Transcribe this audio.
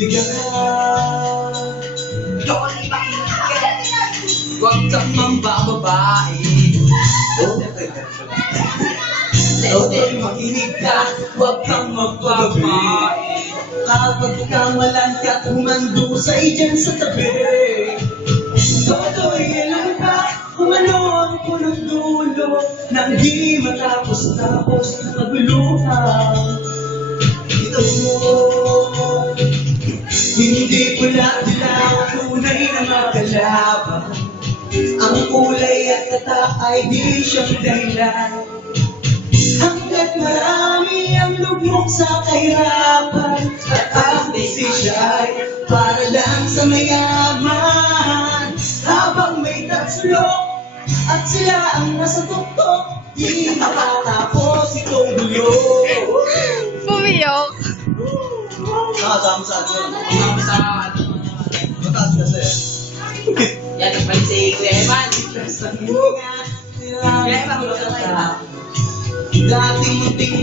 ligaw. Huwag kang mambababae. Oto'y makinig ka, huwag kang magbabae. Kapag kamalan ka, umando sa'y dyan sa tabi. Toto'y alam ka kung ano ang punong dulo nang di matapos-tapos na maguluhan. Ito hindi pula-dilaw, tunay na magkalaban. Ang kulay at tatak ay di siyang dahilan. Hanggat marami ang lugmok sa kahirapan, at ang desisya ay para lang sa mayaman. Habang may tatsulok at sila ang nasa tuktok, di matatapos itong gulo. Pumiyok. Nakasama sa ano? Nakasama sa ano? Mataas kasi. Yan, nagbalik si Kuya Eman. Kaya Eman, dating munting